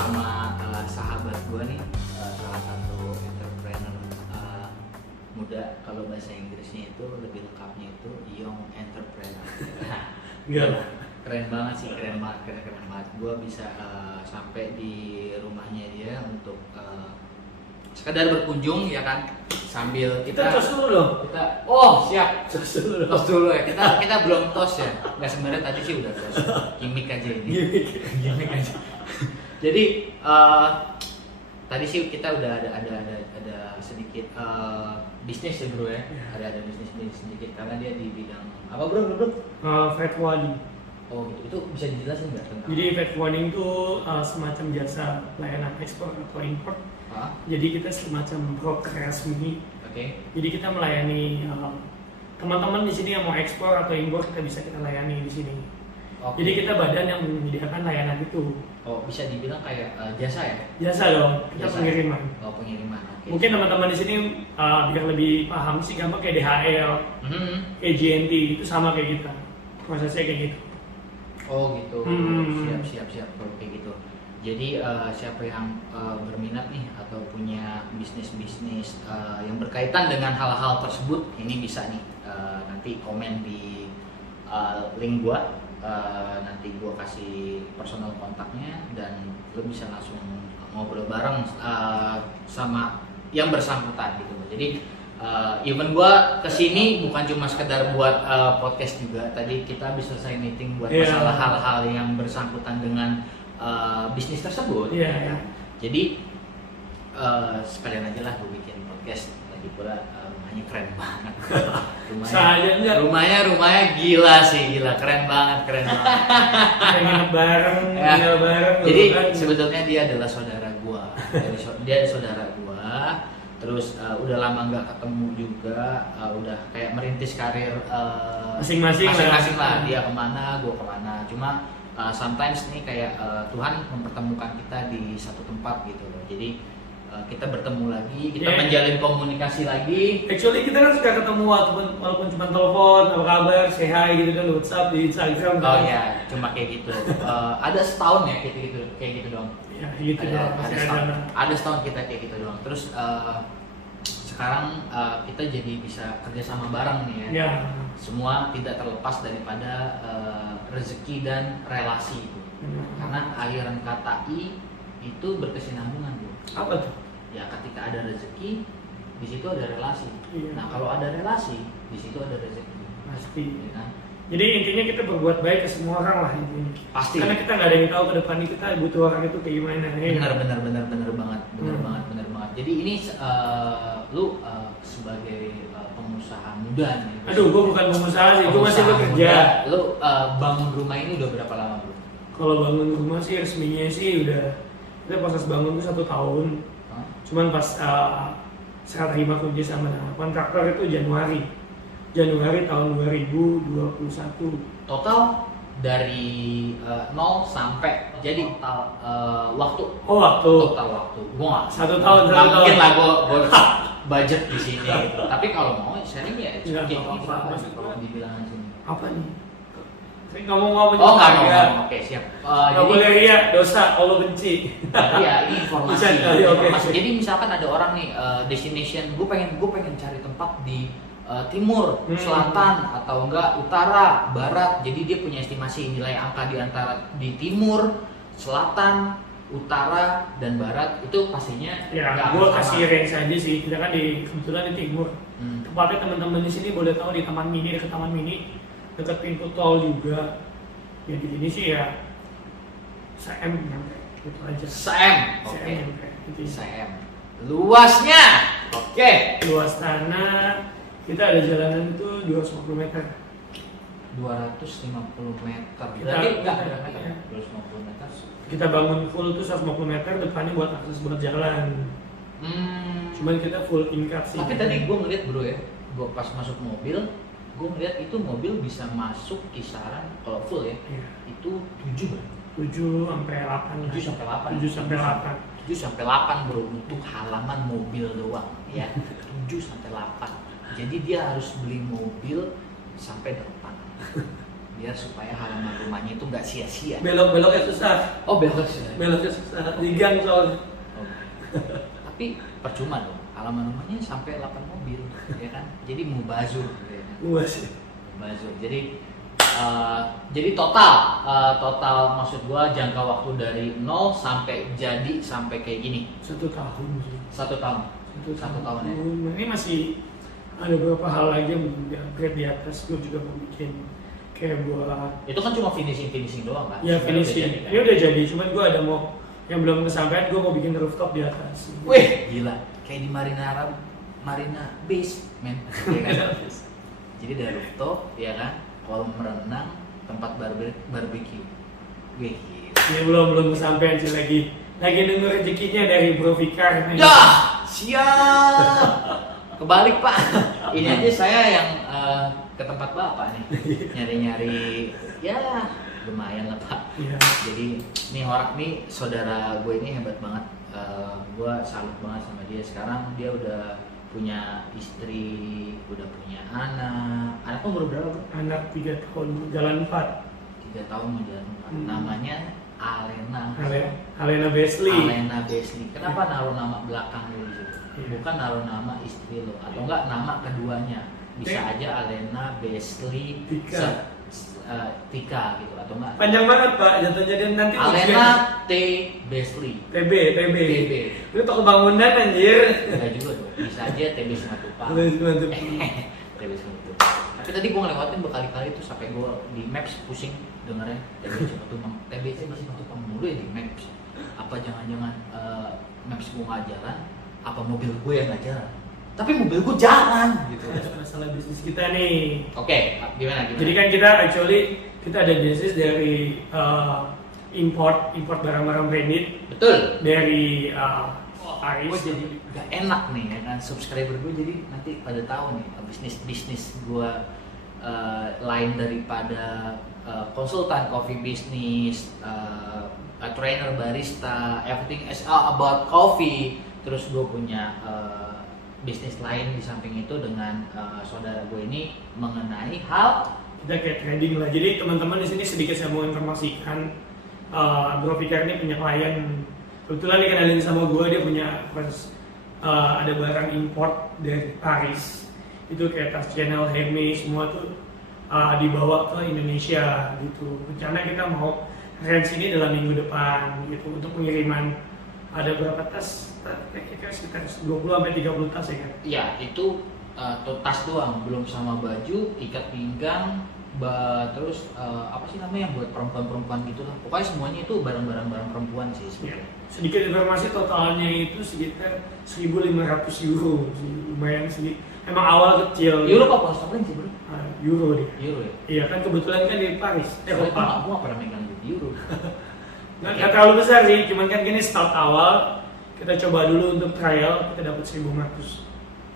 sama sahabat gue nih, salah satu entrepreneur muda. Kalau bahasa Inggrisnya itu lebih lengkapnya itu young entrepreneur. Iya. Keren banget sih, keren banget. Gue bisa sampai di rumahnya dia untuk sekedar berkunjung ya kan, sambil Kita tos dulu dong. Siap. Tos dulu ya. Kita belum tos ya. Nggak, sebenarnya tadi sih udah tos. Gimik aja ini. Gimik aja. Jadi tadi sih kita udah ada sedikit bisnis ya bro ya. Ada bisnis sedikit karena dia di bidang apa bro? Freight forwarding. Oh gitu. Itu bisa dijelasin nggak tentang? Jadi freight forwarding itu semacam jasa layanan ekspor atau impor. Jadi kita semacam broker resmi. Oke. Jadi kita melayani teman-teman di sini yang mau ekspor atau impor, kita bisa layani di sini. Okay. Jadi kita badan yang menyediakan layanan itu. Oh, bisa dibilang kayak jasa ya? Jasa dong, kita Jasa. pengiriman. Oh, pengiriman. Oke. Mungkin teman-teman di sini biar lebih paham sih, gampang kayak DHL, AGNT itu sama kayak kita. Prosesnya kayak gitu. Oh gitu. Siap kalau kayak gitu. Jadi siapa yang berminat nih atau punya bisnis yang berkaitan dengan hal-hal tersebut, ini bisa nih nanti komen di link gua. Nanti gua kasih personal kontaknya dan lo bisa langsung ngobrol bareng sama yang bersangkutan gitu. Jadi even gua kesini bukan cuma sekedar buat podcast juga. Tadi kita habis selesai meeting buat masalah hal-hal yang bersangkutan dengan bisnis tersebut. Iya. Jadi sekalian aja lah gue bikin podcast. Lagi pula rumahnya keren banget. Rumahnya gila sih, keren banget. Nginep bareng, tinggal bareng. Jadi sebetulnya dia adalah saudara gua. Dia saudara gua. Terus udah lama nggak ketemu juga, udah kayak merintis karir masing-masing lah. Dia kemana, gua kemana. Cuma sometimes nih kayak Tuhan mempertemukan kita di satu tempat gitu loh. Jadi kita bertemu lagi, kita menjalin komunikasi lagi. Actually kita kan suka ketemu walaupun cuma telepon, apa kabar, say hi gitu kan, WhatsApp, di Instagram. Oh iya, cuma kayak gitu. Ada setahun ya kayak gitu dong. Ya gitu dong. Ada setahun kita kayak gitu doang. Terus sekarang kita jadi bisa kerjasama bareng nih ya. Ya. Semua tidak terlepas daripada rezeki dan relasi itu. Karena akhiran kata I itu berkesinambungan bro. Apa tuh? Ya ketika ada rezeki, di situ ada relasi. Iya. Nah kalau ada relasi, di situ ada rezeki. Pasti. Ya kan? Jadi intinya kita berbuat baik ke semua orang lah intinya. Pasti. Karena kita nggak ada yang tahu ke depan kita butuh orang itu kayak gimana. Benar banget. Jadi ini lu sebagai pengusaha muda nih. Aduh, gua bukan pengusaha sih, gua masih bekerja. Lu bangun rumah ini udah berapa lama bro? Kalau bangun rumah sih resminya sih udah, kita proses bangun tuh 1 tahun. Cuman pas serah terima kerja sama kontraktor itu Januari tahun 2021. Total dari 0 sampai jadi total waktu. Total waktu. Gua nggak 1 tahun. Mungkin lah gua budget di sini. Gitu. Tapi kalau mau sharing ya nggak oke. apa-apa. Kalau dibilang sini. Apa nih? Saya ngomong Oke, siap. Nggak boleh ria, dosa, Allah benci. Iya, ini informasi. Informasi. Jadi misalkan ada orang nih destination, gue pengen cari tempat di timur, selatan, atau enggak utara, barat. Jadi dia punya estimasi nilai angka di antara di timur, selatan, utara, dan barat itu pastinya. Ya, gue kasih range aja sih. Kita kan kebetulan di timur. Tepatnya teman-teman di sini boleh tahu di Taman Mini, dekat Taman Mini, dekat pintu tol juga. Ya di sini sih ya SEM nyampe gitu aja. SEM. Oke. SEM. Luasnya. Oke. Luas tanah kita ada jalanan itu 250 meter. 250 meter. Berarti enggak 250 meter. Kita bangun full tuh 150 meter, depannya buat akses buat jalan. Cuman kita full tingkat sih. Tapi tadi gue ngeliat bro ya, gue pas masuk mobil, gue ngeliat itu mobil bisa masuk kisaran kalau full ya, itu 7 bro. 7 sampai 8. 7 sampai 8. 7 sampai 8. 7 sampai 8 bro untuk halaman mobil doang ya. 7 sampai 8. Jadi dia harus beli mobil sampai 8. biar supaya halaman rumahnya itu nggak sia-sia. Belok-beloknya susah. Oh belok sih. Beloknya susah. Di gang soalnya. Oh. Tapi percuma dong, halaman rumahnya sampai 8 mobil, ya kan? Jadi mubazur, ya kan? Luas ya. Mubazur. Jadi total maksud gua jangka waktu dari 0 sampai jadi sampai kayak gini. 1 tahun sih. 1 tahun. 1 tahun ya. Ini masih ada beberapa hal lagi yang belum di-upgrade di atas. Gue juga mau bikin kayak buat. Itu kan cuma finishing doang kan? Ya Sebenarnya finishing. udah jadi, kan? Ini udah jadi. Cuman gue ada mau yang belum kesampaian. Gue mau bikin rooftop di atas. Wih, gila. Kayak di Marina Base, men. Ya kan? Jadi ada rooftop, ya kan? Kolam renang, tempat barbecue. Wih, gila. Ini belum kesampaian sih lagi nunggu rezekinya dari Bro Fikar. Ya, siap. Kebalik Pak. Ini aja saya yang ke tempat Bapak nih, nyari-nyari, ya lumayan lah Pak. Ya. Jadi nih orang nih saudara gue ini hebat banget. Gue salut banget sama dia. Sekarang dia udah punya istri, udah punya anak. Anak umur berapa Bro? Anak 3 tahun jalan 4. 3 tahun mau jalan 4. Namanya Alena Besley. Alena Besley. Kenapa naruh nama belakang lu di situ? Bukan naruh nama istri lo atau enggak nama keduanya. Bisa aja Alena Besley Tika gitu atau enggak. Panjang banget Pak, jatuhnya dia nanti Alena T Besley. TB. Itu toko bangunan anjir. Enggak juga dong. Bisa aja TB Simatupang. TB Simatupang. Tapi tadi gua ngelewatin berkali-kali tuh sampai gua di Maps pusing dengarnya TB Simatupang. TB Simatupang mulu ya di Maps. Apa jangan-jangan Maps gua nggak jalan? Apa mobil gue yang nggak jalan? Tapi mobil gue jalan gitu. Masalah bisnis kita nih. Oke, gimana? Jadi kan kita ada bisnis dari import barang-barang branded. Betul. Dari Paris. Gue jadi gak enak nih ya kan, subscriber gue jadi nanti pada tahu nih bisnis gue lain daripada konsultan coffee business, trainer barista, everything is all about coffee. Terus gue punya bisnis lain di samping itu dengan saudara gue ini mengenai hal kita kayak trading lah. Jadi teman-teman di sini sedikit saya mau informasikan, Bro Fikar ini punya klien. Kebetulan dikenalin sama gue, dia punya ada barang import dari Paris. Itu kayak tas Chanel, Hermes, semua tuh dibawa ke Indonesia gitu. Rencana kita mau range ini dalam minggu depan gitu untuk pengiriman. Ada berapa tas? Kira-kira sekitar 20-30 tas ya kan? Iya, itu tas doang, belum sama baju, ikat pinggang, terus apa sih namanya yang buat perempuan-perempuan gitu lah. Pokoknya semuanya itu barang-barang perempuan sih sebenarnya. Sedikit informasi, totalnya itu sekitar 1.500 euro, lumayan sedikit. Emang awal kecil. Euro apa sterling sih bro? Euro deh. Euro ya? Iya kan kebetulan kan di Paris. Soalnya aku gak pernah megang euro. Nggak terlalu besar sih, cuman kan gini start awal kita coba dulu untuk trial, kita dapat 1.500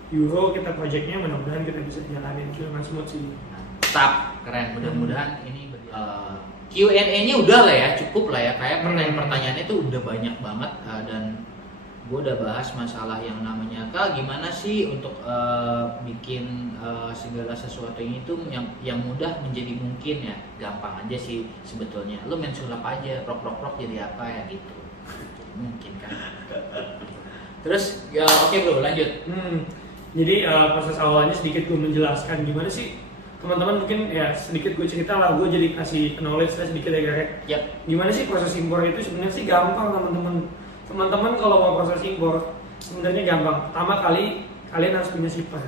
euro, kita projectnya mudah-mudahan kita bisa jalanin dengan smooth sih. Mantap, keren. Mudah-mudahan ini Q&A-nya udah lah ya, cukup lah ya. Kayak pertanyaan-pertanyaannya itu udah banyak banget dan gue udah bahas masalah yang namanya gimana sih untuk bikin segala sesuatu ini tuh yang mudah menjadi mungkin ya. Gampang aja sih sebetulnya. Lu main sulap aja, prok jadi apa ya gitu. Mungkin kan. Terus ya oke bro, lanjut. Jadi proses awalnya sedikit gue menjelaskan gimana sih teman-teman, mungkin ya sedikit gue cerita lah, gue jadi kasih knowledge lah sedikit ya Garek. Yep. Gimana sih proses impor itu sebenarnya sih gampang teman-teman kalau mau proses impor sebenarnya gampang. Pertama kali kalian harus punya shipper.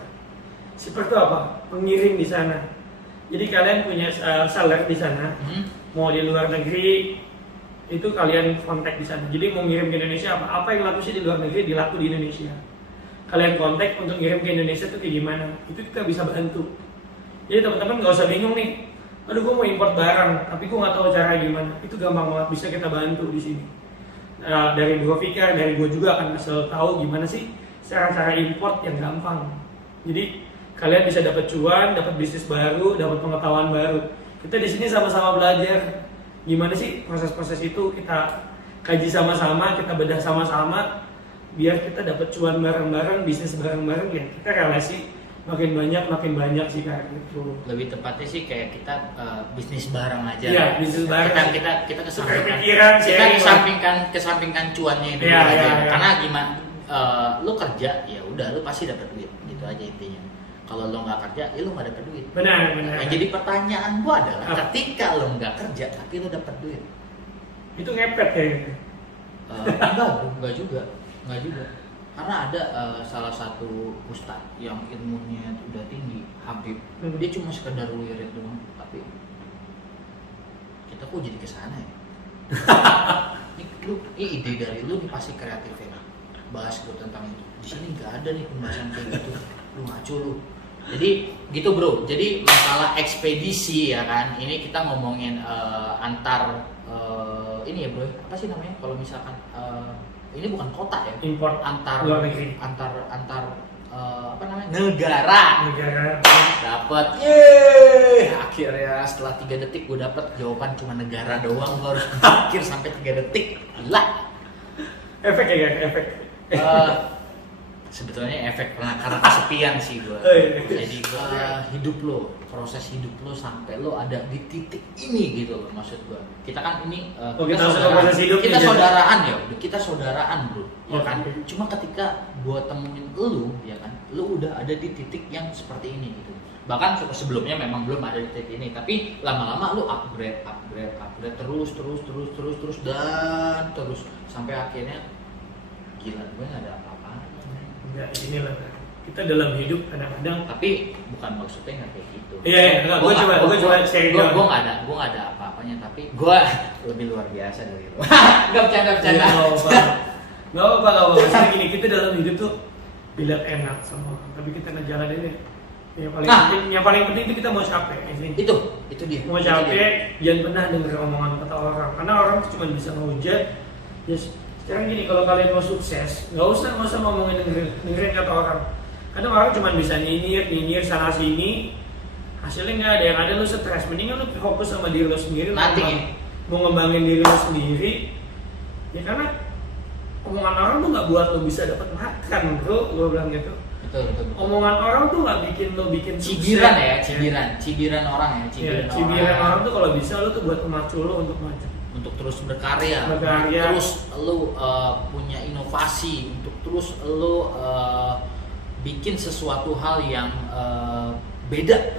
Shipper itu apa? Pengirim di sana. Jadi kalian punya seller di sana, mau di luar negeri itu kalian kontak di sana. Jadi mau ngirim ke Indonesia apa yang laku sih di luar negeri dilaku di Indonesia. Kalian kontak untuk ngirim ke Indonesia itu kayak gimana? Itu kita bisa bantu. Jadi teman-teman nggak usah bingung nih. Aduh, gue mau import barang, tapi gue nggak tahu cara gimana. Itu gampang banget, bisa kita bantu di sini. Dari Bro Fikar, dari gue juga akan kasih tahu gimana sih cara-cara import yang gampang. Jadi kalian bisa dapat cuan, dapat bisnis baru, dapat pengetahuan baru. Kita di sini sama-sama belajar gimana sih proses-proses itu, kita kaji sama-sama, kita bedah sama-sama, biar kita dapat cuan bareng-bareng, bisnis bareng-bareng ya. Kita relasi makin banyak sih kayak gitu. Lebih tepatnya sih kayak kita bisnis bareng aja. Iya, bisnis bareng. Kita kesampingkan. Pikiran, Kita sharing. kesampingkan cuannya dulu Iya, aja. iya. Karena gimana? Lu kerja, ya udah lu pasti dapat duit, gitu aja intinya. Kalau lo nggak kerja, ya lo nggak dapat duit. Benar. Yang jadi pertanyaan gua adalah, Apa? ketika lo nggak kerja tapi lo dapat duit, Itu ngepet kayaknya. enggak juga. Karena ada salah satu ustadz yang ilmunya udah tinggi, Habib. Dia cuma sekedar wirid doang, tapi kita kok jadi kesana ya? Ini ide dari lu nih pasti kreatif ya. Bahas gue tentang itu. Di sini nggak ada nih pembahasan kayak gitu. Lu ngaco lu. Jadi gitu bro. Jadi masalah ekspedisi ya kan. Ini kita ngomongin antar ini ya bro. Apa sih namanya? Kalau misalkan ini bukan kota ya, Import antar luar negeri. antar apa namanya, negara dapat. Akhirnya setelah 3 detik gue dapat jawaban cuma negara doang. Gue harus pikir sampai 3 detik. Gila. Efek ya guys, efek. Sebetulnya efek karena kesepian sih gue. Jadi gue hidup lo, proses hidup lo sampai lo ada di titik ini gitu loh, maksud gue. Kita kan ini kita saudaraan ya, kita saudaraan bro, ya kan. Cuma ketika gue temuin lo, ya kan, lo udah ada di titik yang seperti ini gitu. Bahkan sebelumnya memang belum ada di titik ini, tapi lama-lama lo upgrade terus dan terus sampai akhirnya gila, gue nggak ada apa-apa. Enggak, inilah kita dalam hidup kadang-kadang, tapi bukan maksudnya nggak kayak gitu. Iya, gue coba sharing. Gue nggak ada apa-apanya, tapi gue lebih luar biasa dari lu. Nggak bercanda. Nggak apa-apa. Maksudnya gini, kita dalam hidup tuh bila enak sama orang, tapi kita ngejalanin ini. Yang paling penting itu kita mau capek. Itu dia. Mau capek, jangan pernah dengar omongan kata orang, karena orang tuh cuma bisa ngehujat. Sekarang gini, kalau kalian mau sukses, nggak usah ngomongin dengerin kata orang. Kadang orang cuma bisa nyinyir sana sini, hasilnya nggak ada. Yang ada lu stres. Mendingan lu fokus sama diri lu sendiri. Mau ngembangin diri lu sendiri. Ya karena omongan orang tuh nggak buat lu bisa dapat makan, bro. Gue bilang gitu. Betul. Omongan orang tuh nggak bikin lo cibiran sukses. Cibiran orang ya. Cibiran orang tuh kalau bisa lu tuh buat memacu lo untuk maju. Untuk terus berkarya. Terus lu punya inovasi, untuk terus lu bikin sesuatu hal yang beda.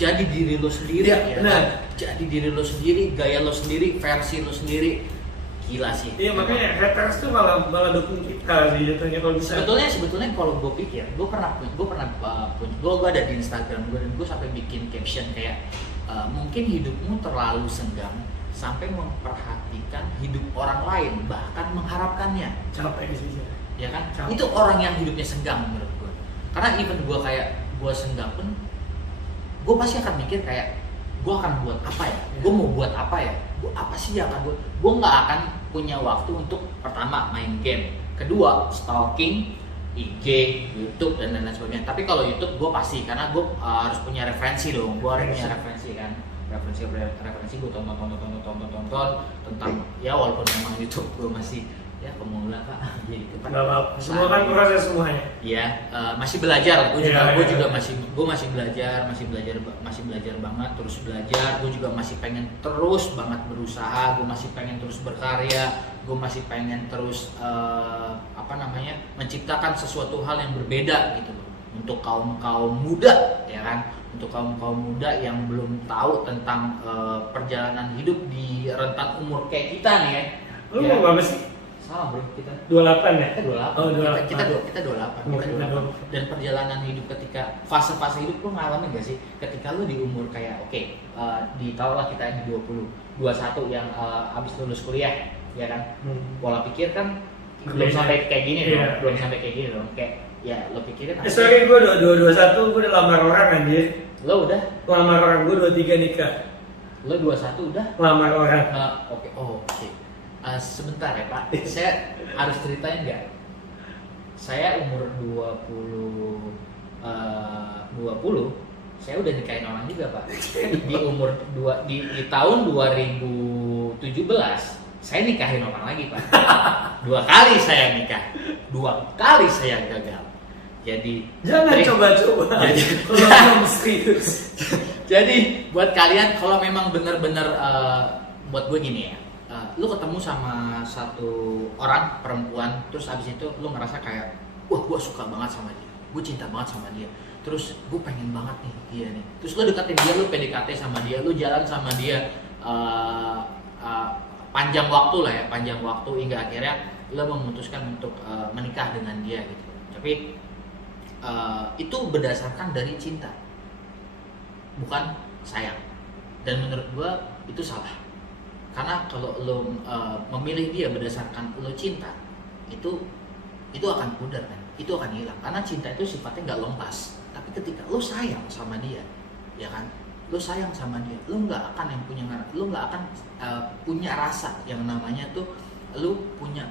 Jadi diri lo sendiri ya. Kan? Jadi diri lo sendiri, gaya lo sendiri, versi lo sendiri. Gila sih. Iya, makanya haters tuh malah dukung kita sih jatuhnya kalau bisa. Sebetulnya kalau gue pikir, gue ada di Instagram gue, dan gue sampai bikin caption kayak mungkin hidupmu terlalu senggang sampai memperhatikan hidup orang lain, bahkan mengharapkannya. Capek sih. Ya kan? Capek. Itu orang yang hidupnya senggang menurut gue. Karena even gue senggang pun, gue pasti akan mikir kayak, gue akan buat apa ya? Gue mau buat apa ya? Gue apa sih yang akan gue nggak akan punya waktu untuk pertama main game, kedua stalking IG, YouTube dan lain-lain sebagainya. Tapi kalau YouTube gue pasti, karena gue harus punya referensi dong. Gue harus punya referensi kan. Referensi gue tonton tentang ya, walaupun memang YouTube gue masih ya pemula Pak. Gitu kan. Semua kan proses semuanya. Iya, masih belajar. Gue juga masih belajar banget, terus belajar. Gue juga masih pengen terus banget berusaha. Gue masih pengen terus berkarya. Gue masih pengen terus menciptakan sesuatu hal yang berbeda gitu loh. Untuk kaum muda, ya kan? Untuk kaum muda yang belum tahu tentang perjalanan hidup di rentan umur kayak kita nih ya. Lu mau berapa sih? Sama bro, kita 28 ya? Kita 28. Oh, 28. Kita 28. Dan perjalanan hidup ketika fase-fase hidup lu ngalamin gak sih? Ketika lu di umur kayak di taruhlah kita di 21 yang abis lulus kuliah, ya kan? Pola pikir kan belum sampai kayak gini dong. Kayak ya lo pikirin sorry, gue 21 gue udah lamar orang anjir. Lo udah? Lamar orang, gue 23 nikah. Lo 21 udah? Lamar orang. Oke. Sebentar ya Pak, saya harus ceritain nggak? Saya umur 20, saya udah nikahin orang juga Pak. Di umur di tahun 2017 saya nikahin orang lagi Pak. 2 kali saya nikah, 2 kali saya gagal. Jadi jangan coba-coba. Kalau belum serius. Jadi buat kalian kalau memang bener-bener buat gue gini ya, lu ketemu sama satu orang perempuan, terus abis itu lu ngerasa kayak, wah gue suka banget sama dia, gue cinta banget sama dia, terus gue pengen banget nih dia nih, terus lu deketin dia, lu PDKT sama dia, lu jalan sama dia panjang waktu lah ya, panjang waktu hingga akhirnya lu memutuskan untuk menikah dengan dia gitu. Tapi itu berdasarkan dari cinta, bukan sayang. Dan menurut gua itu salah. Karena kalau lo memilih dia berdasarkan lo cinta, itu akan pudar kan, itu akan hilang. Karena cinta itu sifatnya nggak lepas. Tapi ketika lo sayang sama dia, ya kan, lo sayang sama dia, lo nggak akan punya rasa yang namanya tuh lo punya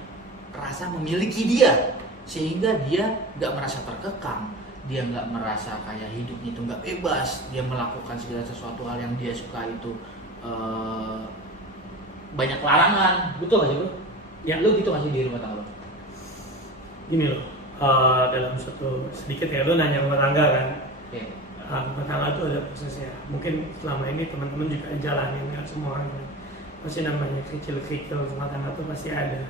rasa memiliki dia, sehingga dia nggak merasa terkekang, dia nggak merasa kayak hidupnya itu nggak bebas, dia melakukan segala sesuatu hal yang dia suka itu banyak larangan. Betul gak sih bro? Ya lu gitu gak sih di rumah tangga lo? Gini loh, dalam satu sedikit ya, lo nanya rumah tangga kan. Yeah. Rumah tangga itu ada prosesnya. Mungkin selama ini teman-teman juga jalanin, nggak semua orang kan. Pasti namanya kecil-kecil rumah tangga tuh pasti ada.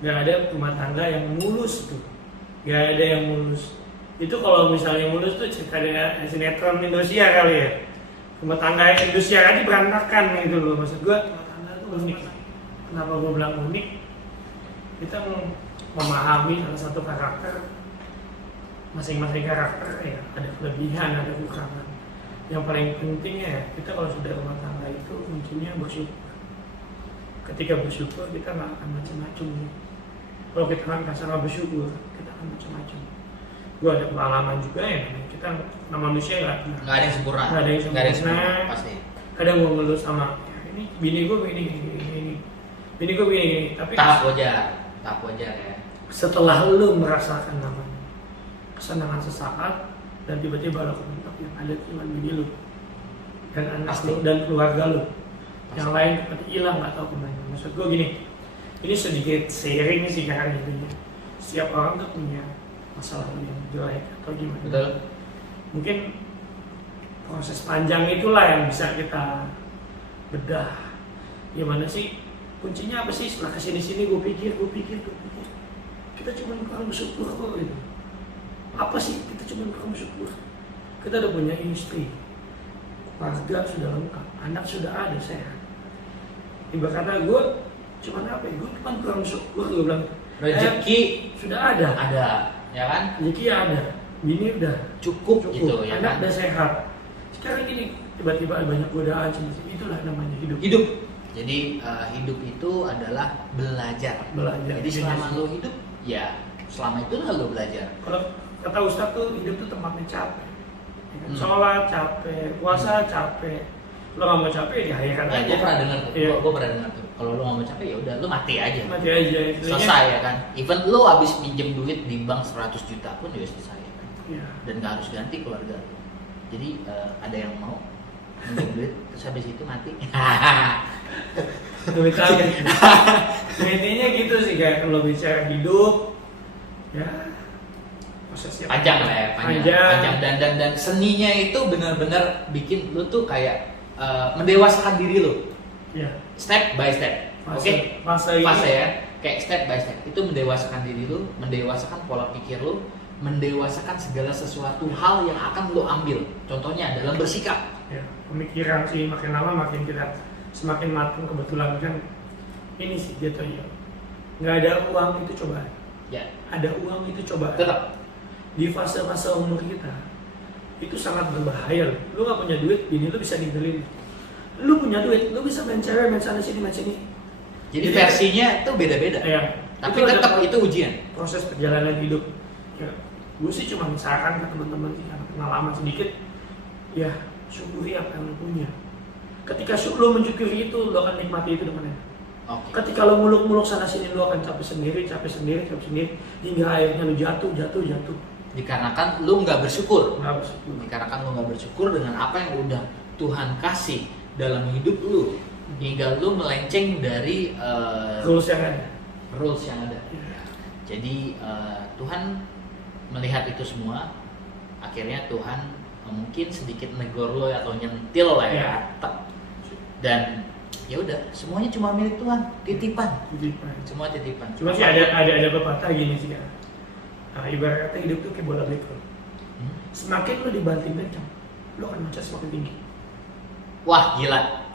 Gak ada rumah tangga yang mulus tuh, gak ada yang mulus. Itu kalau misalnya mulus tuh cerita dari sinetron Indonesia kali ya. Rumah tangga Indonesia aja berantakan gitu loh. Maksud gue rumah tangga tuh unik. Kenapa gue bilang unik? Kita memahami salah satu karakter, masing-masing karakter ya ada kelebihan, ada kekurangan. Yang paling pentingnya ya, kita kalau sudah rumah tangga itu kuncinya bersyukur. Ketika bersyukur kita nggak akan macam-macam. Kalau kita nggak nggak bersyukur, kita akan macam-macam. Gue ada pengalaman juga ya, kita nama manusia nggak ada yang sempurna. Nggak ada yang sempurna. Pasti. Kadang gue ngeluh sama, ya, ini bini gue begini, bini gue begini. Tapi tahap wajar ya. Setelah lu merasakan namanya kesenangan sesaat dan tiba-tiba lo kebentuk yang ada cuma bini lu dan anak lu dan keluarga lu. Yang lain seperti hilang nggak tahu kemana. Maksud gue gini, ini sedikit sharing sih karena gitu. Setiap orang tuh punya masalah yang jelek atau gimana. Betul. Mungkin proses panjang itulah yang bisa kita bedah. Gimana sih kuncinya apa sih? Setelah kesini gue pikir. Kita cuma kurang bersyukur kok gitu. Apa sih? Kita cuma kurang bersyukur. Kita udah punya istri, keluarga sudah lengkap, anak sudah ada sehat. Ibarat kata gue cuma apa ya? Gue cuma kurang bersyukur. Gue bilang rezeki sudah ada, ya kan? rezeki ada, bini udah cukup gitu ya anak kan? udah sehat. Sekarang gini tiba-tiba ada banyak godaan, itulah namanya hidup. Jadi hidup itu adalah belajar. Jadi selama lo hidup, ya selama itu lo belajar. Kalau kata Ustadz tuh hidup tuh tempatnya capek. Sholat capek, puasa capek. Lo nggak mau capek ya dihayakan aja. Gue pernah dengar tuh. Gue pernah dengar tuh. Kalau lo nggak mau capek ya udah lo mati aja. Selesai ya kan. Even lo abis minjem duit di bank 100 juta pun ya selesai ya kan. Ya. Dan nggak harus ganti keluarga lo. Jadi ada yang mau minjem duit terus habis itu mati. Lebih capek. Intinya gitu sih kayak kalau bicara hidup, ya prosesnya panjang lah ya, panjang dan seninya itu benar-benar bikin lu tuh kayak mendewasakan diri lu. Ya. Step by step. Oke. Fase ya. Kayak step by step. Itu mendewasakan diri lu, mendewasakan pola pikir lu, mendewasakan segala sesuatu hal yang akan lu ambil. Contohnya dalam bersikap. Ya, pemikiran sih makin lama makin kita semakin matang. Kebetulan kan ini sih jatuhnya nggak ada uang itu coba. Ya. Ada uang itu coba. Tetap. Di fase-fase umur kita itu sangat berbahaya. Lu nggak punya duit, bini lu bisa ninggalin. Lu punya duit, lu bisa main cewek, main sana sini, main sini. Jadi versinya tuh beda-beda. Ya. Tapi tetap itu ujian. Proses perjalanan hidup. Ya, gue sih cuma saran ke teman-teman sih, karena pengalaman sedikit. Ya, syukuri apa yang lu punya. Ketika lu mensyukuri itu, lu akan nikmati itu dengan enak. Okay. Ketika lu muluk-muluk sana sini, lu akan capek sendiri, hingga akhirnya lu jatuh. Dikarenakan lu nggak bersyukur. Dikarenakan Dikarenakan lu nggak bersyukur dengan apa yang udah Tuhan kasih dalam hidup lu, hingga lu melenceng dari rules yang ada. Ya. Jadi Tuhan melihat itu semua, akhirnya Tuhan mungkin sedikit negor lo atau nyentil lah ya, dan ya udah semuanya cuma milik Tuhan, titipan. Semua titipan. Cuma sih ada pepatah gini sih kan. Nah, ibarat kata hidup tuh kayak bola bekel. Semakin lo dibanting kencang, lo akan loncat semakin tinggi. Wah gila,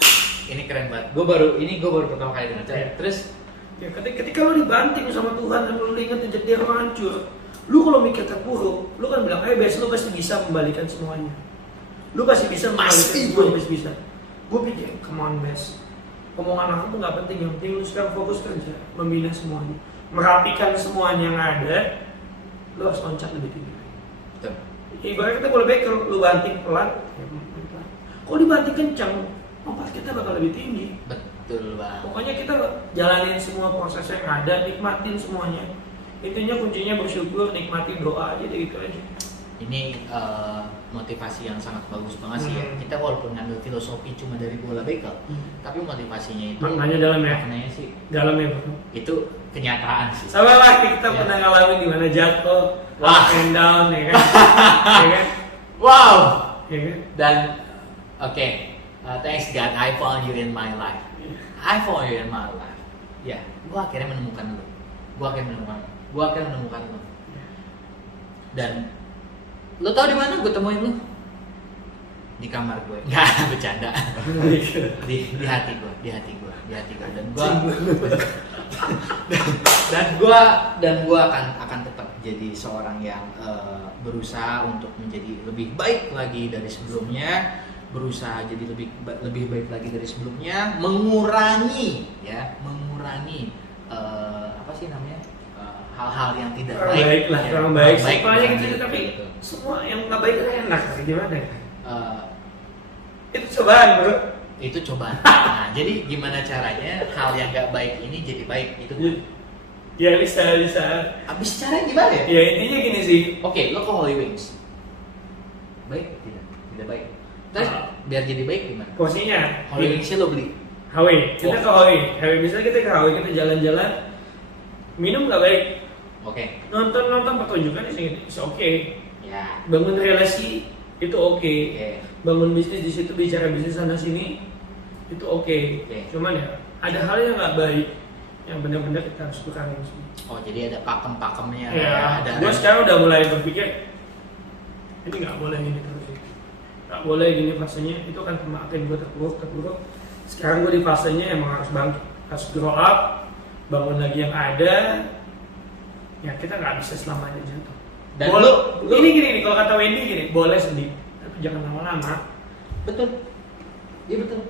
ini keren banget. Gue baru pertama kali dengar. Terus ya ketika lo dibanting sama Tuhan dan lo ingat dia hancur, lu kalau mikir terpuruk, lu kan bilang, besok lu pasti bisa membalikan semuanya. Lu pasti bisa membalikan semuanya, pasti bisa. Gue pikir, come on Bes, omongan aku tuh gak penting, yang penting lu sekarang fokus kerja, membina semuanya, merapikan semuanya yang ada, lu harus loncat lebih tinggi. betul. Ibaratnya kita boleh bekel, lu banting pelan, kalau dibanting kencang, lompat kita bakal lebih tinggi. Betul banget. Pokoknya kita jalanin semua proses yang ada, nikmatin semuanya. Intinya kuncinya bersyukur, nikmati, doa aja deh, gitu aja. Ini motivasi yang sangat bagus banget sih ya. Kita walaupun ngambil filosofi cuma dari bola bekel, tapi motivasinya itu maknanya dalam ya. Maknanya sih Dalam ya bro. itu kenyataan sih. Sama lah kita pernah ngalamin di mana jatuh, up and down ya kan. Ya kan? Wow. Ya kan? Dan thanks God I found you in my life. I found you in my life. Ya, gua akhirnya menemukan lu. Gua akhirnya menemukan lu. Dan lu tahu di mana gue temuin lu? Di kamar gue. Enggak, bercanda. di hati gue. Dan gue akan tetap jadi seorang yang berusaha untuk menjadi lebih baik lagi dari sebelumnya, berusaha jadi lebih baik lagi dari sebelumnya, mengurangi apa sih namanya? Hal-hal yang tidak baik lah, ya, kurang baik. Semuanya gitu, tapi semua yang nggak baik itu enak sih, gimana ya? Itu cobaan bro. Itu cobaan. Nah, jadi gimana caranya hal yang nggak baik ini jadi baik? Itu ya bisa. Abis caranya gimana ya? Ya intinya gini sih. Oke, lo ke Holy Wings. Baik? Tidak baik. Terus biar jadi baik gimana? Posisinya Holy Wingsnya lo beli. HW, kita ke HW. Misalnya kita ke HW, kita jalan-jalan, minum nggak baik. Oke. Nonton pertunjukan sih, oke. Ya. Bangun relasi itu oke. Oke. Bangun bisnis di situ, bicara bisnis sana sini itu oke. Cuman ya ada hal yang nggak baik yang benar-benar kita harus kurangin sih. Oh, jadi ada pakem-pakemnya. Ya. Gue sekarang udah mulai berpikir ini nggak boleh gini terus. Nggak boleh gini fasenya, itu kan makin gue terpuruk. Sekarang gue di fasenya emang harus bangkit, harus grow up, bangun lagi yang ada. Ya kita nggak bisa selamanya jatuh. Dan ini gini nih, kalau kata Wendy gini, boleh sedih, tapi jangan lama-lama. Betul. Iya betul.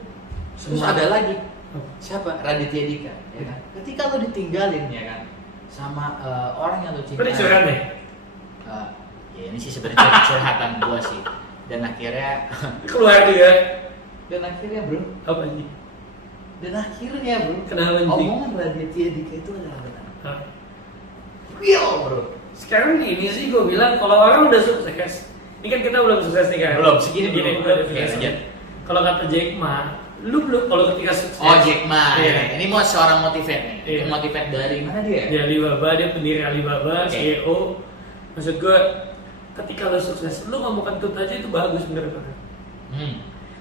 Terus ada lagi. Siapa? Raditya Dika, ya kan? Ketika lo ditinggalin ya kan sama orang yang lo cintai. Itu curhat deh. Ya ini sih sebenarnya curhatan gua sih. Dan akhirnya keluar juga. Dan akhirnya bro. Apa sih? Dan akhirnya bro. Kenapa sih? Omongan Raditya Dika itu adalah benar. Real bro. Sekarang gini sih gue bilang, kalau orang udah sukses, ini kan kita belum sukses nih kan? Belum, segini belum. Kalau kata Jack Ma, lu belum, kalau ketika sukses. Oh Jack Ma, iya. Ini mau seorang motivate nih. Iya. Motivate dari mana dia? Di Alibaba, dia pendiri Alibaba, CEO. Maksud gue, ketika lu sukses, lu ngomong kentut aja itu bagus menurut gue.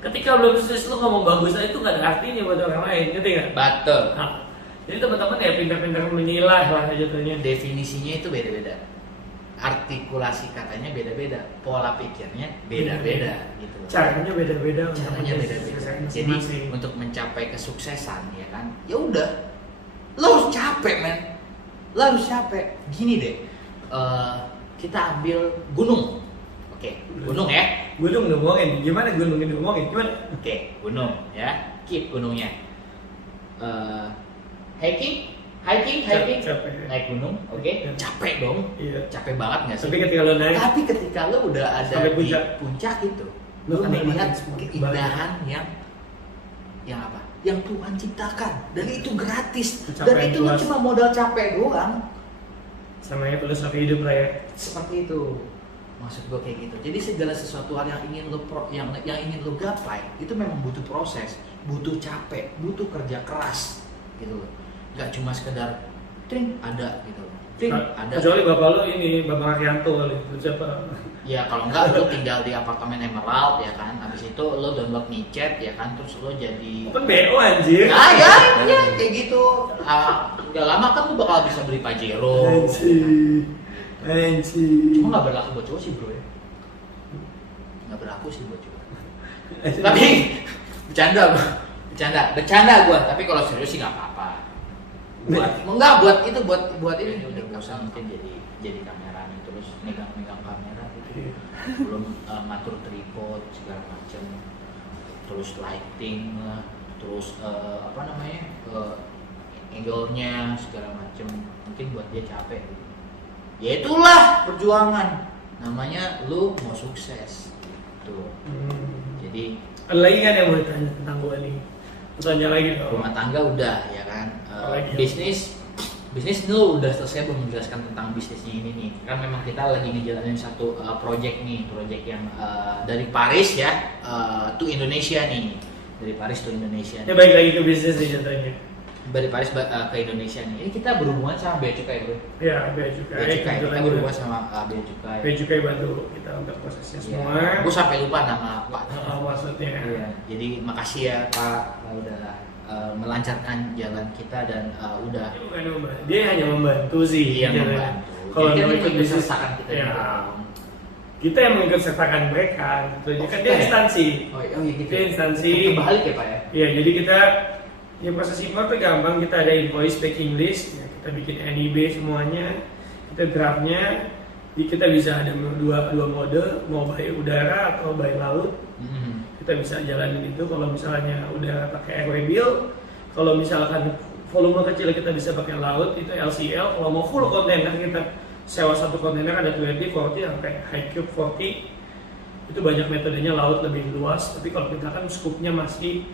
Ketika belum sukses, lu ngomong bagus aja itu nggak ada artinya buat orang lain, ngerti nggak? Betul. Nah, jadi teman-teman ya pintar-pintar menilai lah jatuhnya. Definisinya itu beda-beda, artikulasi katanya beda-beda, pola pikirnya beda-beda gitu. Caranya beda-beda. Jadi untuk mencapai kesuksesan ya kan, ya udah, lo harus capek men, lo harus capek. Gini deh, kita ambil gunung, oke, gunung ya. Gunung ngomongin, gimana gunungnya ngomongin, gimana? Oke, gunung ya, keep gunungnya. Hiking, capek. naik gunung, oke, capek dong, iya. Capek banget nggak sih? Tapi ketika lo udah ada sampai di puncak itu, lo melihat keindahan yang apa? Yang Tuhan ciptakan, dan itu gratis, dan itu lo cuma modal capek doang. Sama ya filosofi hidup lah ya. Seperti itu, maksud gue kayak gitu. Jadi segala sesuatu hal yang ingin lo gapai, itu memang butuh proses, butuh capek, butuh kerja keras, gitu loh. Gak cuma sekedar tring ada gitu, Ada. Kecuali bapak lo ini, Bapak Haryanto kali, siapa? Ya kalau enggak lo tinggal di apartemen Emerald ya kan, habis itu lo download micet ya kan, terus lo jadi Kan BO anjir. ya kayak gitu. Udah lama kan lo bakal bisa beli Pajero. Anjir. Cuma nggak berlaku buat cowok sih bro ya. Nggak berlaku sih buat cowok. Tapi bercanda gua. Tapi kalau serius sih nggak apa-apa. Buat ini udah bosan mungkin jadi kameramen terus megang kamera gitu. Belum ngatur tripod segala macem, terus lighting lah, terus angle-nya segala macem, mungkin buat dia capek. Ya itulah perjuangan, namanya lu mau sukses tuh. Jadi ada lagi kan yang mau ditanya tentang gua nih? Tanya lagi dong. Rumah tangga udah ya kan. Bisnis lu udah selesai belum menjelaskan tentang bisnisnya ini nih? Kan memang kita lagi ngejalanin satu project yang dari Paris ya to Indonesia nih. Dari Paris to Indonesia. Ya baik lagi ke bisnis nih contohnya. Dari Paris ke Indonesia nih. Ini kita berhubungan sama Bea Cukai bro. Ya Bea Cukai. Kita berhubungan sama Bea Cukai. Bea Cukai bantu kita untuk prosesnya semua. Gue sampai lupa nama Pak. Maksudnya. Iya. Jadi makasih ya Pak udah melancarkan jalan kita dan udah. Dia hanya membantu sih. Iya membantu. Kalau dia ikut bisnis kita ya. Kita yang mengikut sertakan mereka. Gitu. Kan dia instansi. Oh iya gitu. Dia instansi. Kebalik ya Pak ya. Iya jadi kita ya proses impor tuh gampang, kita ada invoice packing list, ya, kita bikin NIB semuanya, kita draftnya, kita bisa ada dua mode, mau by udara atau by laut, kita bisa jalanin itu. Kalau misalnya udara pakai airway bill, kalau misalkan volume kecil kita bisa pakai laut itu LCL, kalau mau full kontainer kita sewa satu kontainer ada 20, 40 sampai high cube 40, itu banyak metodenya, laut lebih luas, tapi kalau kita kan scoopnya masih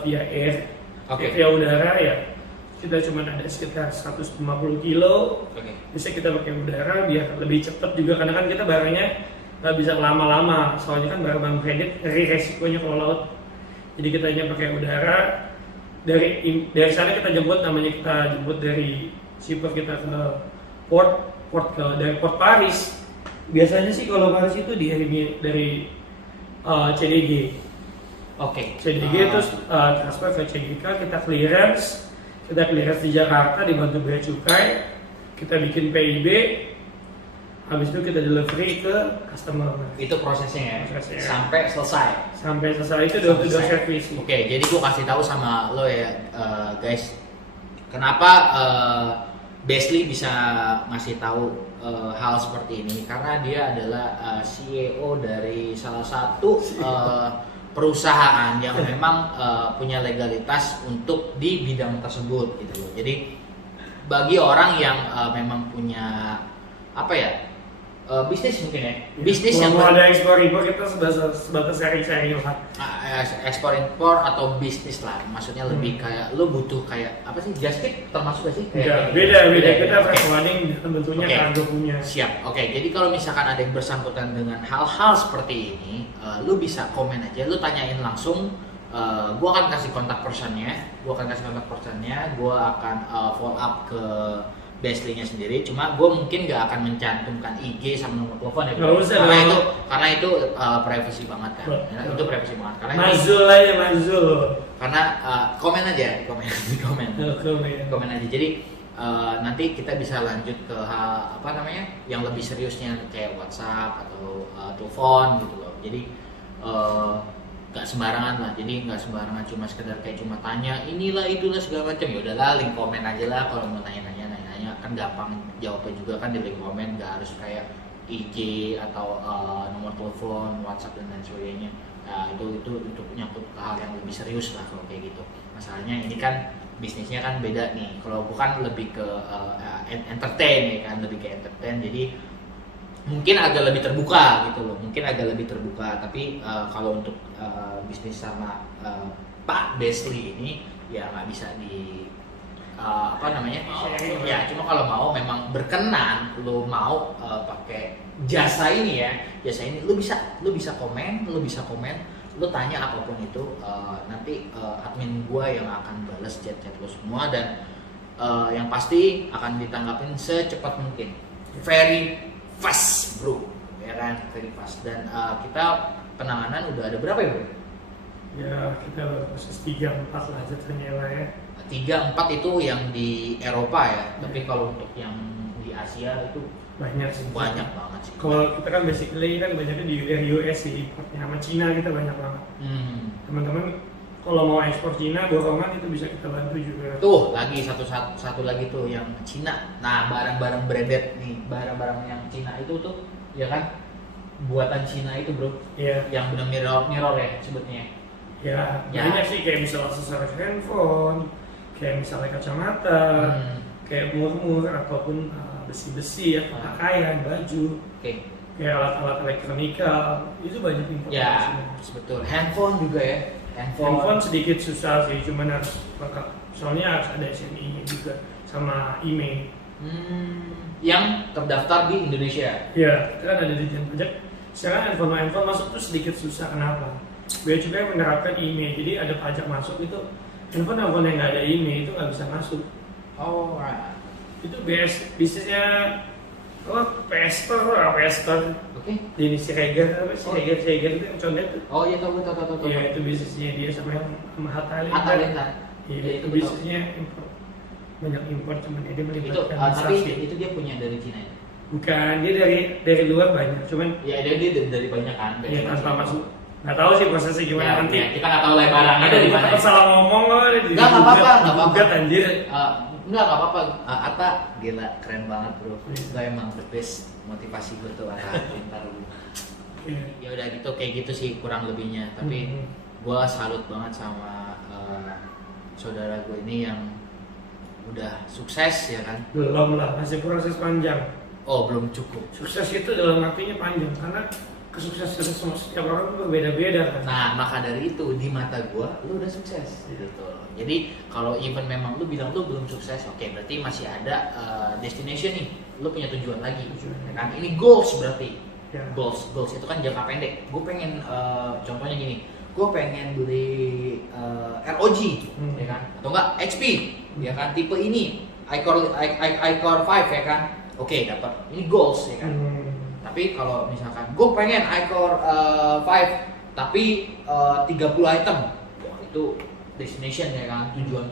via air. Via udara ya kita cuma ada sekitar 150 kilo. Bisa kita pakai udara biar lebih cepat juga, karena kan kita barangnya nggak bisa lama-lama, soalnya kan barang kredit ngeri resikonya kalau laut. Jadi kita hanya pakai udara, dari sana kita jemput dari shipper kita ke dari port Paris. Biasanya sih kalau Paris itu dari CDG. CDG terus transfer ke CGK, kita clearance di Jakarta dibantu Bea Cukai, kita bikin PIB, habis itu kita delivery ke customer. Itu prosesnya ya? Sampai selesai itu door to door service. Jadi gua kasih tahu sama lo ya guys, kenapa Basely bisa ngasih tahu hal seperti ini, karena dia adalah CEO dari salah satu perusahaan yang memang punya legalitas untuk di bidang tersebut gitu loh. Jadi bagi orang yang memang punya bisnis mungkin ya, bisnis yang ada ekspor impor, kita sebatas sharing lah. Ekspor impor atau bisnis lah, maksudnya lebih kayak lo butuh kayak apa sih, just tip termasuk gak sih? Beda kita fresh running tentunya kargo punya. Siap. Jadi kalau misalkan ada yang bersangkutan dengan hal-hal seperti ini, lo bisa komen aja, lo tanyain langsung. Gua akan kasih kontak personnya, gua akan follow up ke Basely-nya sendiri. Cuma gue mungkin nggak akan mencantumkan IG sama nomor telepon ya, karena itu privacy banget kan. Itu privacy banget. Karena Mazul. Karena komen aja. Jadi nanti kita bisa lanjut ke hal yang lebih seriusnya kayak WhatsApp atau telepon gitu loh. Jadi nggak sembarangan lah. Jadi nggak sembarangan cuma sekedar kayak cuma tanya inilah itulah segala macam. Ya udahlah, link komen aja lah kalau mau nanya kan gampang jawabnya juga kan di link komen, nggak harus kayak IG atau nomor telepon, WhatsApp dan lain sebagainya. Itu untuk nyangkut ke hal yang lebih serius lah kalau kayak gitu. Masalahnya ini kan bisnisnya kan beda nih. Kalau bukan lebih ke entertain ya kan, lebih ke entertain. Jadi mungkin agak lebih terbuka gitu loh. Tapi kalau untuk bisnis sama Pak Basely ini ya nggak bisa di ya cuma kalau mau memang berkenan lo mau pakai jasa ini lu bisa komen, lu tanya apapun itu, nanti admin gua yang akan balas chat lo semua, dan yang pasti akan ditanggapin secepat mungkin, very fast bro, ya kan, very fast. Dan kita penanganan udah ada berapa ya bro? Ya kita proses 3-4 lah jatuhnya lah ya. 3-4 itu yang di Eropa ya, tapi kalau untuk yang di Asia itu Banyak sih. banyak banget sih. Kalau kita kan basically kan banyaknya dari US sih, importnya sama Cina kita banyak banget. Teman-teman kalau mau ekspor Cina, borongan itu bisa kita bantu juga. Tuh lagi satu lagi tuh yang Cina. Nah barang-barang branded nih, barang-barang yang Cina itu tuh, ya kan, buatan Cina itu bro, Iya. yang benar mirror ya sebutnya. Ya, Ya. banyak sih kayak misalnya aksesoris handphone, kayak misalnya kacamata, kayak murmur ataupun besi-besi atau pakaian, baju, Oke. kayak alat-alat elektronika itu banyak impor dari Ya, sini. betul. Handphone juga ya. Handphone sedikit susah sih, cuman harus lengkap. Soalnya harus ada SNI-nya juga sama email. Yang terdaftar di Indonesia. Ya, kita kan ada di Dijen Pajak. Sekarang handphone masuk tuh sedikit susah, kenapa? Bea Cukai menerapkan email, jadi ada pajak masuk itu handphone yang nggak ada email itu nggak bisa masuk. Oh, right. Itu bisnisnya PS Store. Oke. Ini si Reger, apa sih Reger itu yang condet tuh. Oh iya, tahu. Iya, itu bisnisnya dia sama yang sama Hatta Hatta Lintar. Iya, Ya, itu betul. bisnisnya impor. Banyak impor, cuman dia Itu melibatkan tapi instansi. itu dia punya dari Cina ya. Bukan, dia dari luar banyak, cuman Ya dia dari banyak kan. Dari ya tanpa Cina. masuk. Nggak tahu sih prosesnya gimana Ya, nanti. ya, kita nggak tahu lah barangnya Ada dari di mana. mana salah ngomong loh, Nggak apa-apa. Gugat anjir. Nggak apa-apa. Atta gila, keren banget bro. Iya. Lo emang the best motivasi gue tuh Atta Lintar. Iya. Ya udah gitu, kayak gitu sih kurang lebihnya. Tapi gue salut banget sama saudara gue ini yang udah sukses ya kan. Belum lah, masih proses panjang. Oh belum cukup. Sukses itu dalam artinya panjang, karena kesuksesan semua setiap orang itu berbeda-beda kan. Nah maka dari itu di mata gue lu udah sukses gitu. Jadi kalau even memang lu bilang lu belum sukses, oke, berarti masih ada destination nih. Lu punya tujuan lagi. Ya kan? Ini goals berarti. Ya. Goals itu kan jangka pendek. Gue pengen contohnya gini, gue pengen beli ROG, ya kan, atau enggak HP, ya kan, tipe ini iCore 5 ya kan, oke dapat, ini goals ya kan. Tapi kalau misalkan gue pengen iCore 5 tapi 30 item, wah, itu destination ya kan, tujuan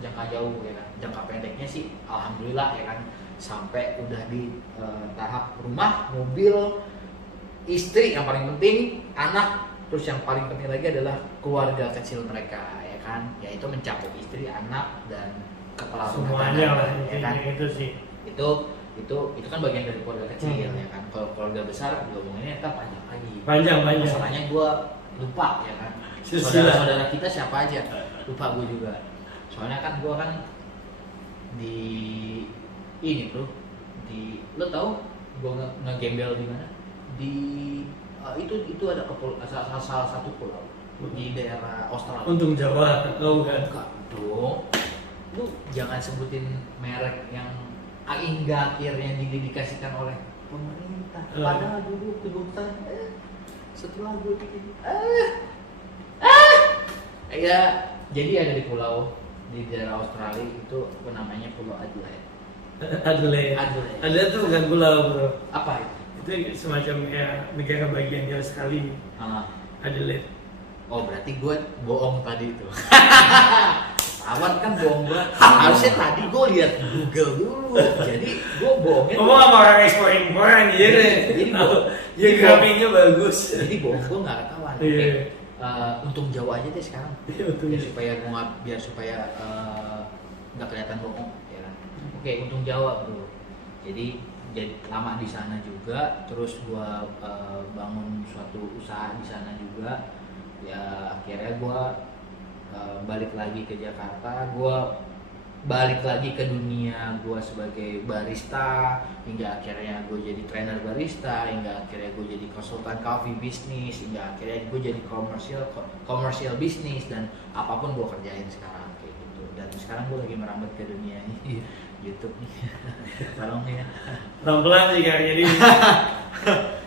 jangka jauh ya kan. Jangka pendeknya sih alhamdulillah ya kan, sampai udah di tahap rumah, mobil, istri yang paling penting, anak, terus yang paling penting lagi adalah keluarga kecil mereka ya kan, yaitu mencakup istri, anak, dan kepala rumah Semuanya tangga, lah ya kan. intinya itu sih. Itu kan bagian dari keluarga kecil ya kan. Kalau keluarga besar ngomonginnya kita panjang lagi. Panjang. Masalahnya gue lupa ya kan. Silsilah. Saudara kita siapa aja, lupa gue juga. Soalnya kan gue kan di ini bro, lo tau gue ngegembel di mana? Di itu ada salah satu pulau di daerah Australia. Untung Jawa, enggak. Enggak dong. Lu jangan sebutin merek yang hingga akhirnya didedikasikan oleh pemerintah. Padahal dulu kedutaan setelah gue bikin ya, jadi ada di pulau di daerah Australia itu namanya Pulau Adelaide. Ada tuh bukan pulau bro. Apa itu? Itu semacam ya negara bagian di Australia. Adelaide. Oh berarti gue bohong tadi itu. Awan kan bohong banget. Harusnya tadi gue lihat Google dulu. Jadi gue bohongnya. Ngomong sama orang ekspor impor anjir. Jadi geografinya bagus. Jadi bohong gue nggak ketahuan. Iya. Untung Jawa aja deh sekarang. Iya, Biar supaya nggak kelihatan bohong. Ya kan? Oke, untung Jawa bro. Jadi lama di sana juga. Terus gue bangun suatu usaha di sana juga. Ya akhirnya gue balik lagi ke Jakarta, gue balik lagi ke dunia gue sebagai barista, hingga akhirnya gue jadi trainer barista, hingga akhirnya gue jadi konsultan coffee bisnis, hingga akhirnya gue jadi komersial bisnis, dan apapun gue kerjain sekarang kayak gitu. Dan sekarang gue lagi merambat ke dunia YouTube nih. Tolong ya. Pelan-pelan sih kayaknya jadi.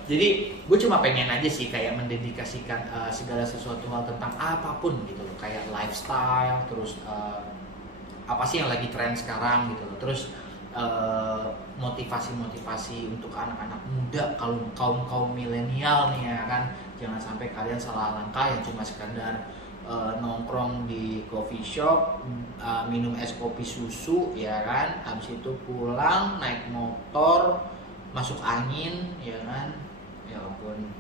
Jadi gue cuma pengen aja sih kayak mendedikasikan segala sesuatu hal tentang apapun gitu loh, kayak lifestyle, terus apa sih yang lagi tren sekarang gitu. Terus motivasi untuk anak-anak muda, kalau kaum milenial nih ya kan, jangan sampai kalian salah langkah yang cuma sekadar nongkrong di coffee shop, minum es kopi susu ya kan, habis itu pulang naik motor masuk angin ya kan, ya ampun.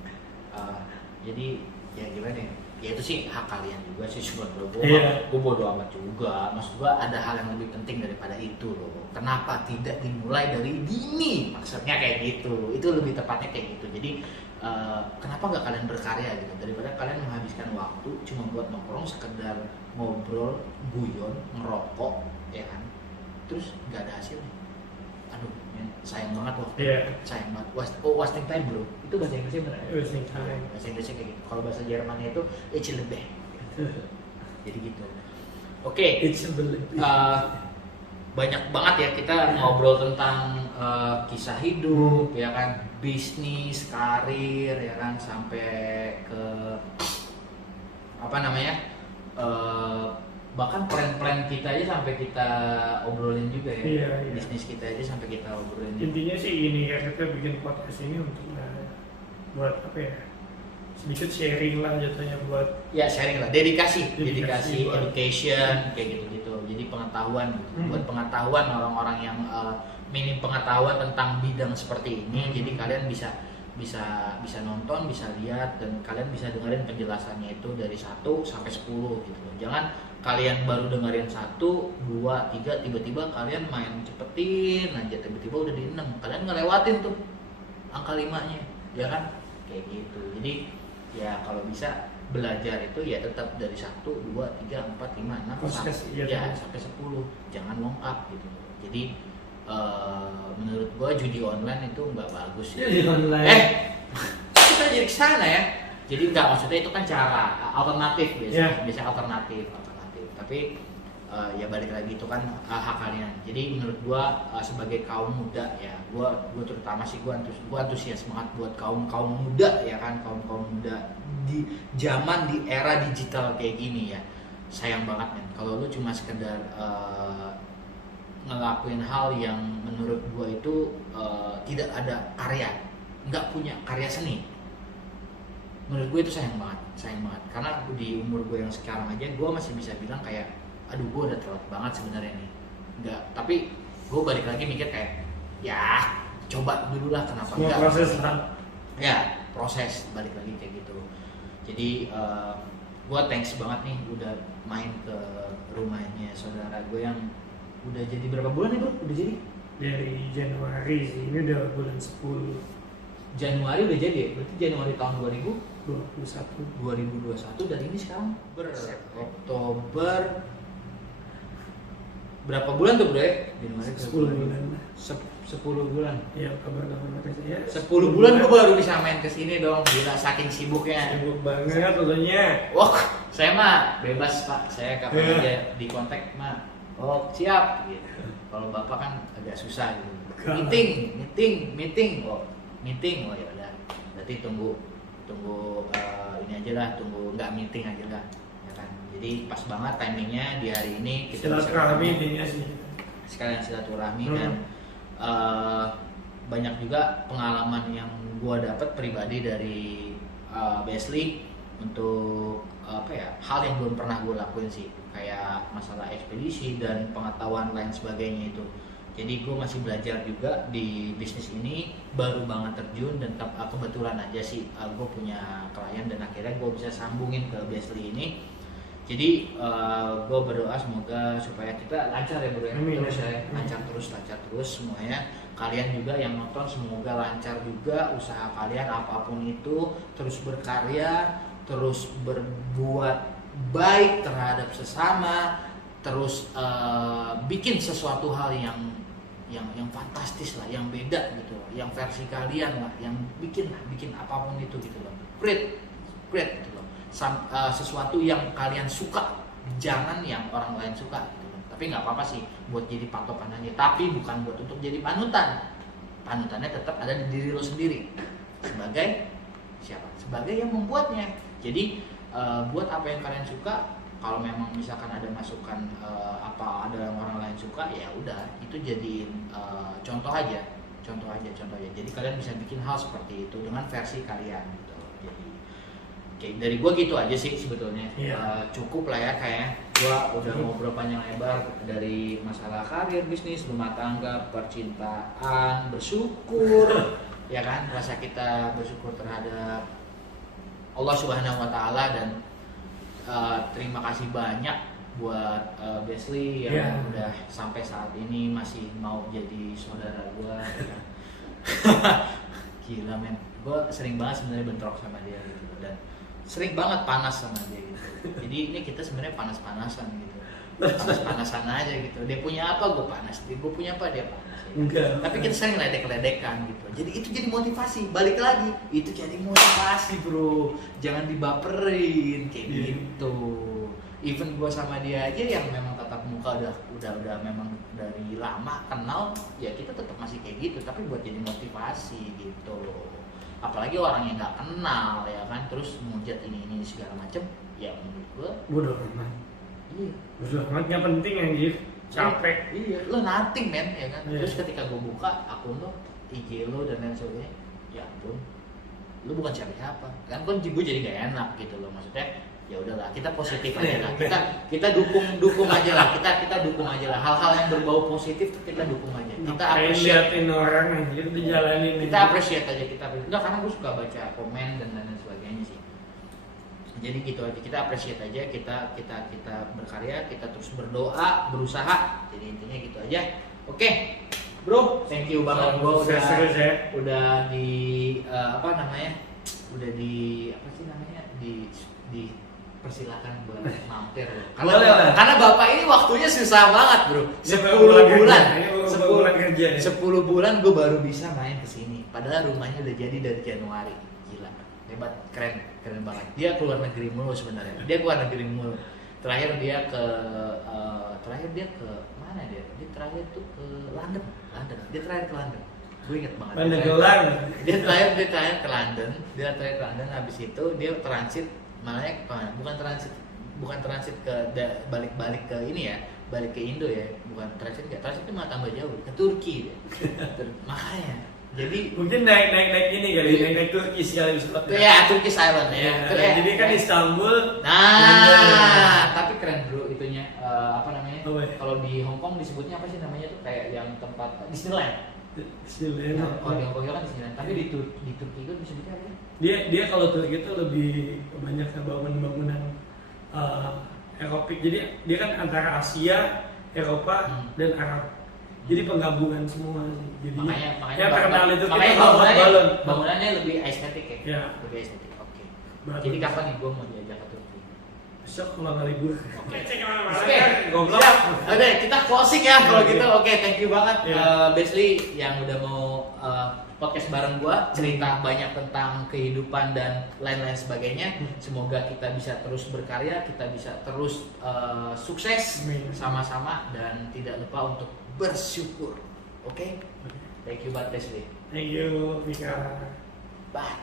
Jadi ya gimana ya, ya itu sih hak kalian juga sih, cuma gue bodo amat juga. Maksud gue ada hal yang lebih penting daripada itu loh. Kenapa tidak dimulai dari dini, maksudnya kayak gitu, itu lebih tepatnya kayak gitu. Jadi kenapa nggak kalian berkarya gitu, daripada kalian menghabiskan waktu cuma buat nongkrong sekedar ngobrol, guyon, ngerokok ya kan, terus nggak ada hasilnya. Aduh ya, sayang banget waktu, sayang banget. Wasting time bro, itu bahasa Inggrisnya benar? Wasting time. Bahasa Inggrisnya kayak gitu. Kalau bahasa Jermannya itu ich liebe. Jadi gitu. Oke. Banyak banget ya kita ngobrol tentang kisah hidup ya kan, bisnis, karir ya kan, sampai ke apa namanya, bahkan plan-plan kita aja sampai kita obrolin juga ya. Bisnis kita aja sampai kita obrolin. Intinya sih ini ya, kita bikin podcast ini untuk buat apa ya, sedikit sharing lah jatuhnya, buat ya sharing lah, dedikasi education kayak gitu. Jadi pengetahuan gitu. Buat pengetahuan orang-orang yang minim pengetahuan tentang bidang seperti ini. Jadi kalian bisa nonton, bisa lihat, dan kalian bisa dengerin penjelasannya itu dari 1 sampai 10 gitu. Jangan kalian baru dengerin 1, 2, 3 tiba-tiba kalian main cepetin aja, tiba-tiba udah di 6, kalian ngelewatin tuh angka 5-nya ya kan, kayak gitu. Jadi ya kalau bisa belajar itu ya tetap dari 1, 2, 3, 4, 5, 6 sampai 10, jangan lengkap gitu. Jadi menurut gua judi online itu nggak bagus ya. Judi online. Kita jadi kesana ya. Jadi nggak, maksudnya itu kan cara alternatif biasa alternatif. Tapi ya balik lagi itu kan hak kalian. Jadi menurut gua sebagai kaum muda ya, gua terutama sih gua antusias banget buat kaum muda ya kan, kaum muda di zaman, di era digital kayak gini ya. Sayang banget men kalau lu cuma sekedar ngelakuin hal yang menurut gue itu tidak ada karya, nggak punya karya seni. Menurut gue itu sayang banget. Karena di umur gue yang sekarang aja gue masih bisa bilang kayak, aduh gue udah telat banget sebenarnya nih. Nggak, tapi gue balik lagi mikir kayak, ya coba dulu lah, kenapa enggak? Proses balik lagi kayak gitu. Jadi gue thanks banget nih udah main ke rumahnya saudara gue yang udah jadi berapa bulan nih bro? Udah jadi? Dari Januari sih, ini udah bulan 10. Januari udah jadi ya? Berarti Januari tahun 2021 dan ini sekarang Oktober. Berapa bulan tuh bro ya? Januari 10 bulan. 10 bulan? Iya, kabar-kabar ya. 10 bulan gue baru bisa main kesini dong, gila saking sibuknya. Sibuk banget tentunya. Wah, saya mah bebas pak, saya kapan aja di kontak mah. Oh siap gitu. Kalau bapak kan agak susah gitu. Meeting. Oh ya udah. Berarti tunggu ini aja lah, tunggu nggak meeting aja lah, ya kan. Jadi pas banget timingnya di hari ini kita silaturahmi intinya sih. Sekalian silaturahmi dan banyak juga pengalaman yang gua dapat pribadi dari Basely untuk hal yang belum pernah gue lakuin sih, kayak masalah ekspedisi dan pengetahuan lain sebagainya itu. Jadi gue masih belajar juga di bisnis ini, baru banget terjun, dan kebetulan aja sih gue punya klien dan akhirnya gue bisa sambungin ke Basely ini. Jadi gue berdoa semoga supaya kita lancar ya bro ya, lancar terus semuanya. Kalian juga yang nonton semoga lancar juga usaha kalian apapun itu, terus berkarya, terus berbuat baik terhadap sesama, terus bikin sesuatu hal yang fantastis lah, yang beda gitu, yang versi kalian lah, yang bikin apapun itu gitu loh, great gitu loh. Sesuatu yang kalian suka, jangan yang orang lain suka gitu loh. Tapi nggak apa-apa sih buat jadi patokan aja, tapi bukan buat untuk jadi panutan. Panutannya tetap ada di diri lo sendiri sebagai siapa? Sebagai yang membuatnya. Jadi buat apa yang kalian suka, kalau memang misalkan ada masukan apa ada yang orang lain suka, ya udah itu jadiin contoh aja. Jadi kalian bisa bikin hal seperti itu dengan versi kalian gitu. Jadi kayak dari gua gitu aja sih sebetulnya. Cukup lah ya kayaknya. Gua udah ngobrol panjang lebar dari masalah karir, bisnis, rumah tangga, percintaan, bersyukur, ya kan? Rasa kita bersyukur terhadap Allah Subhanahu wa taala dan terima kasih banyak buat Besli yang udah sampai saat ini masih mau jadi saudara gua. Ya. Gila men, gua sering banget sebenarnya bentrok sama dia gitu dan sering banget panas sama dia gitu. Jadi ini kita sebenarnya panas-panasan gitu. Panas-panasan aja gitu. Dia punya apa gua panas, dia gua punya apa dia panas. Ya. Tapi kita sering ledek-ledekan gitu. Jadi itu jadi motivasi. Balik lagi, itu jadi motivasi, bro. Jangan dibaperin kayak gitu. Even gua sama dia aja yang memang tatap muka udah memang dari lama kenal, ya kita tetap masih kayak gitu. Tapi buat jadi motivasi gitu loh. Apalagi orang yang nggak kenal ya kan, terus ngujat ini segala macem, ya menurut gua bodoh amat. Iya. Bodoh amat, nggak penting anjir. Capek. Iya, lo nothing men ya kan. Terus ketika gue buka akun lo, IG lo dan lain sebagainya, ya ampun, lo bukan siapa-siapa. Kan gue jadi gak enak gitu loh. Maksudnya ya udahlah, kita positif aja lah. Kita dukung aja lah. Kita dukung aja lah. Hal-hal yang berbau positif tuh kita dukung aja. Kita liatin orang anjir dijalanin. Kita appreciate aja Enggak, karena gue suka baca komen dan lain sebagainya sih. Jadi gitu aja, kita appreciate aja, kita berkarya, kita terus berdoa, berusaha. Jadi intinya gitu aja. Oke, bro, thank you banget. Gue udah di apa namanya? Udah di apa sih namanya? Di persilakan buat mampir. Karena bapak ini waktunya susah banget, bro. 10 bulan gue baru bisa main kesini. Padahal rumahnya udah jadi dari Januari. Gila, hebat, keren banget. Dia keluar negeri mulu sebenarnya. Terakhir dia ke mana dia? Dia terakhir tuh ke London. Dia terakhir ke London. Gue inget banget. Dia terakhir ke London. Habis itu dia transit, bukan transit ke balik ke ini ya, balik ke Indo ya, bukan transit itu malah tambah jauh ke Turki. Makanya jadi mungkin naik ini kali, naik Turki sekali spotnya. Ya, Turkish Island ya. Jadi kan Istanbul. Nah, tapi keren bro itunya. Apa namanya? Kalau di Hong Kong disebutnya apa sih namanya tuh, kayak yang tempat Disneyland. Kalau di Hong Kong kan Disneyland, tapi di Turki itu disebutnya apa? Dia kalau Turki itu lebih banyak bangunan Eropik. Jadi dia kan antara Asia, Eropa dan Arab. Jadi penggabungan semua sih. Jadi makanya terkenal itu bangunannya lebih estetik ya. Lebih estetik. Oke. Jadi kapan nih gue mau diajak ke Turki? Besok kalau kali gue. Oke. Siap. Oke, kita closing ya kalau gitu. Oke, thank you banget Besli yang udah mau podcast bareng gue, cerita banyak tentang kehidupan dan lain-lain sebagainya. Semoga kita bisa terus berkarya, kita bisa terus sukses sama-sama dan tidak lupa untuk bersyukur. Oke? Thank you banget Besli. Thank you Mika. Bye.